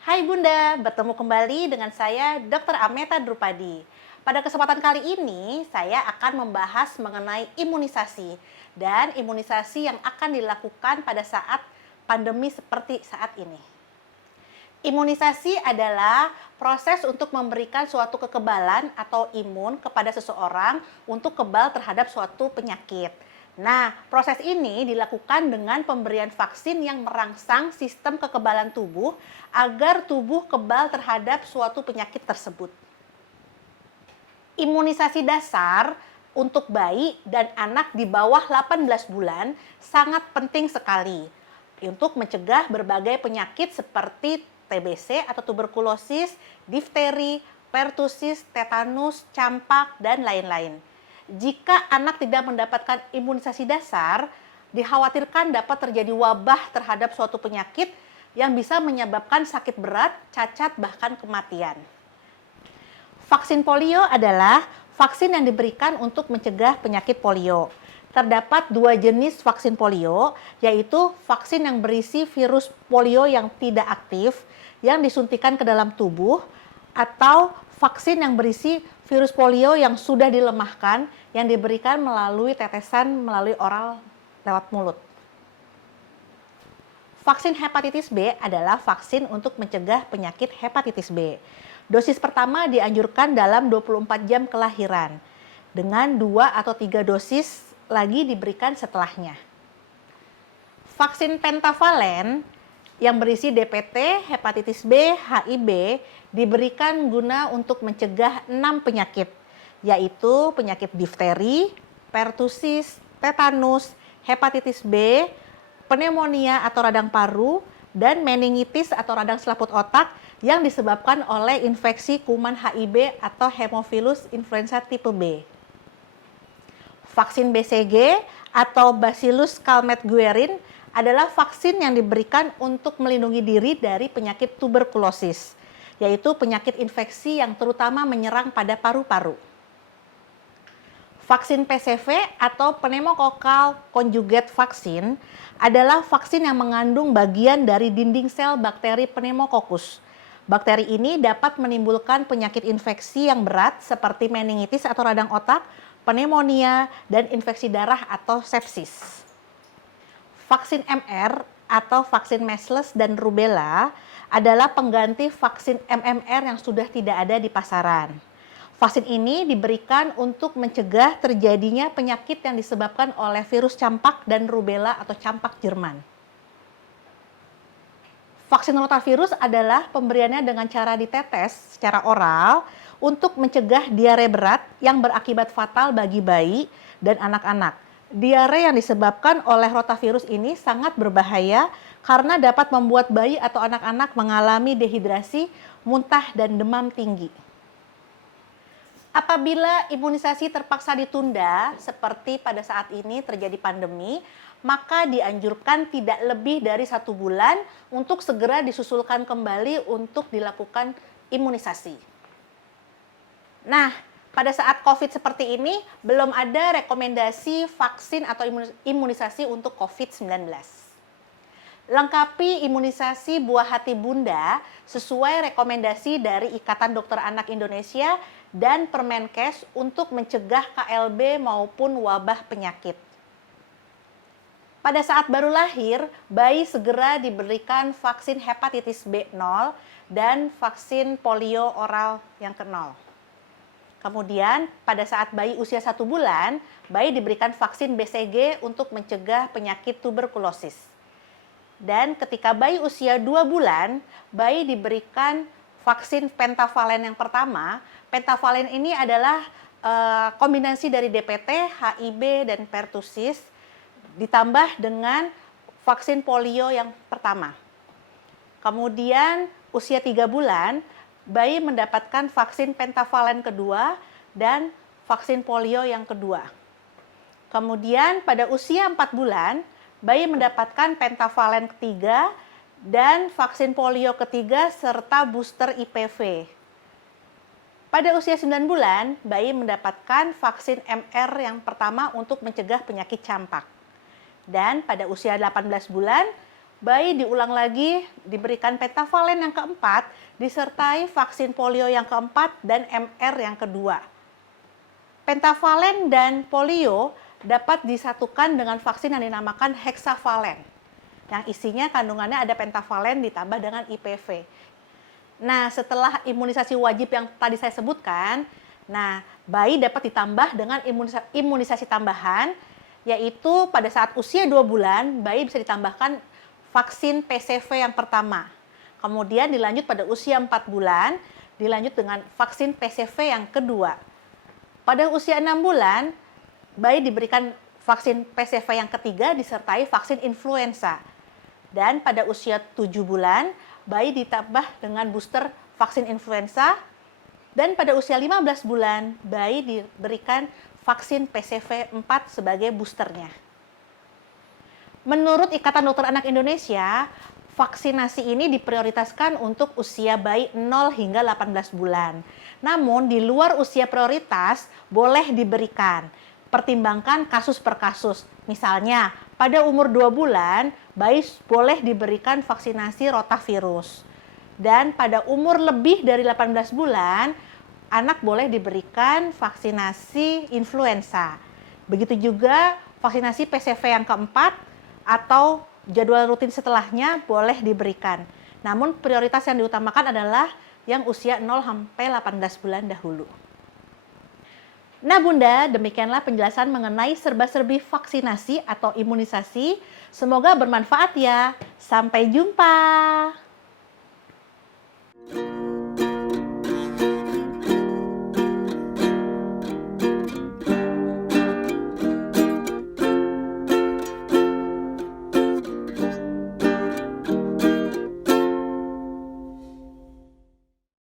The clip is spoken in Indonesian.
Hai Bunda, bertemu kembali dengan saya Dr. Ameta Drupadi. Pada kesempatan kali ini, saya akan membahas mengenai imunisasi dan imunisasi yang akan dilakukan pada saat pandemi seperti saat ini. Imunisasi adalah proses untuk memberikan suatu kekebalan atau imun kepada seseorang untuk kebal terhadap suatu penyakit. Nah, proses ini dilakukan dengan pemberian vaksin yang merangsang sistem kekebalan tubuh agar tubuh kebal terhadap suatu penyakit tersebut. Imunisasi dasar untuk bayi dan anak di bawah 18 bulan sangat penting sekali untuk mencegah berbagai penyakit seperti TBC atau tuberkulosis, difteri, pertusis, tetanus, campak, dan lain-lain. Jika anak tidak mendapatkan imunisasi dasar, dikhawatirkan dapat terjadi wabah terhadap suatu penyakit yang bisa menyebabkan sakit berat, cacat, bahkan kematian. Vaksin polio adalah vaksin yang diberikan untuk mencegah penyakit polio. Terdapat dua jenis vaksin polio, yaitu vaksin yang berisi virus polio yang tidak aktif, yang disuntikan ke dalam tubuh, atau vaksin yang berisi virus polio yang sudah dilemahkan, yang diberikan melalui tetesan melalui oral lewat mulut. Vaksin hepatitis B adalah vaksin untuk mencegah penyakit hepatitis B. Dosis pertama dianjurkan dalam 24 jam kelahiran, dengan 2 atau 3 dosis lagi diberikan setelahnya. Vaksin pentavalen yang berisi DPT, hepatitis B, HIV diberikan guna untuk mencegah 6 penyakit, yaitu penyakit difteri, pertusis, tetanus, hepatitis B, pneumonia atau radang paru, dan meningitis atau radang selaput otak yang disebabkan oleh infeksi kuman HIB atau Haemophilus influenza tipe B. Vaksin BCG atau Bacillus Calmette-Guerin adalah vaksin yang diberikan untuk melindungi diri dari penyakit tuberkulosis, yaitu penyakit infeksi yang terutama menyerang pada paru-paru. Vaksin PCV atau pneumococcal conjugate vaccine adalah vaksin yang mengandung bagian dari dinding sel bakteri Pneumococcus. Bakteri ini dapat menimbulkan penyakit infeksi yang berat seperti meningitis atau radang otak, pneumonia, dan infeksi darah atau sepsis. Vaksin MR atau vaksin measles dan rubella adalah pengganti vaksin MMR yang sudah tidak ada di pasaran. Vaksin ini diberikan untuk mencegah terjadinya penyakit yang disebabkan oleh virus campak dan rubella atau campak Jerman. Vaksin rotavirus adalah pemberiannya dengan cara ditetes secara oral untuk mencegah diare berat yang berakibat fatal bagi bayi dan anak-anak. Diare yang disebabkan oleh rotavirus ini sangat berbahaya karena dapat membuat bayi atau anak-anak mengalami dehidrasi, muntah, dan demam tinggi. Apabila imunisasi terpaksa ditunda, seperti pada saat ini terjadi pandemi, maka dianjurkan tidak lebih dari 1 bulan untuk segera disusulkan kembali untuk dilakukan imunisasi. Nah, pada saat COVID seperti ini, belum ada rekomendasi vaksin atau imunisasi untuk COVID-19. Lengkapi imunisasi buah hati Bunda sesuai rekomendasi dari Ikatan Dokter Anak Indonesia dan Permenkes untuk mencegah KLB maupun wabah penyakit. Pada saat baru lahir, bayi segera diberikan vaksin hepatitis B0 dan vaksin polio oral yang ke-0. Kemudian, pada saat bayi usia 1 bulan, bayi diberikan vaksin BCG untuk mencegah penyakit tuberkulosis. Dan ketika bayi usia 2 bulan, bayi diberikan vaksin pentavalen yang pertama. Pentavalen ini adalah kombinasi dari DPT, HIB, dan pertusis, ditambah dengan vaksin polio yang pertama. Kemudian usia 3 bulan, bayi mendapatkan vaksin pentavalen kedua dan vaksin polio yang kedua. Kemudian pada usia 4 bulan, bayi mendapatkan pentavalen ketiga dan vaksin polio ketiga serta booster IPV. Pada usia 9 bulan, bayi mendapatkan vaksin MR yang pertama untuk mencegah penyakit campak. Dan pada usia 18 bulan, bayi diulang lagi diberikan pentavalen yang keempat, disertai vaksin polio yang keempat dan MR yang kedua. Pentavalen dan polio dapat disatukan dengan vaksin yang dinamakan hexavalen, yang isinya kandungannya ada pentavalen ditambah dengan IPV. Nah, setelah imunisasi wajib yang tadi saya sebutkan, nah bayi dapat ditambah dengan imunisasi tambahan, yaitu pada saat usia 2 bulan, bayi bisa ditambahkan vaksin PCV yang pertama. Kemudian dilanjut pada usia 4 bulan, dilanjut dengan vaksin PCV yang kedua. Pada usia 6 bulan, bayi diberikan vaksin PCV yang ketiga disertai vaksin influenza. Dan pada usia 7 bulan, bayi ditambah dengan booster vaksin influenza. Dan pada usia 15 bulan, bayi diberikan vaksin PCV 4 sebagai boosternya. Menurut Ikatan Dokter Anak Indonesia, vaksinasi ini diprioritaskan untuk usia bayi 0 hingga 18 bulan. Namun di luar usia prioritas boleh diberikan. Pertimbangkan kasus per kasus. Misalnya, pada umur 2 bulan, bayi boleh diberikan vaksinasi rotavirus. Dan pada umur lebih dari 18 bulan, anak boleh diberikan vaksinasi influenza. Begitu juga vaksinasi PCV yang keempat atau jadwal rutin setelahnya boleh diberikan. Namun prioritas yang diutamakan adalah yang usia 0 sampai 18 bulan dahulu. Nah Bunda, demikianlah penjelasan mengenai serba-serbi vaksinasi atau imunisasi. Semoga bermanfaat ya. Sampai jumpa.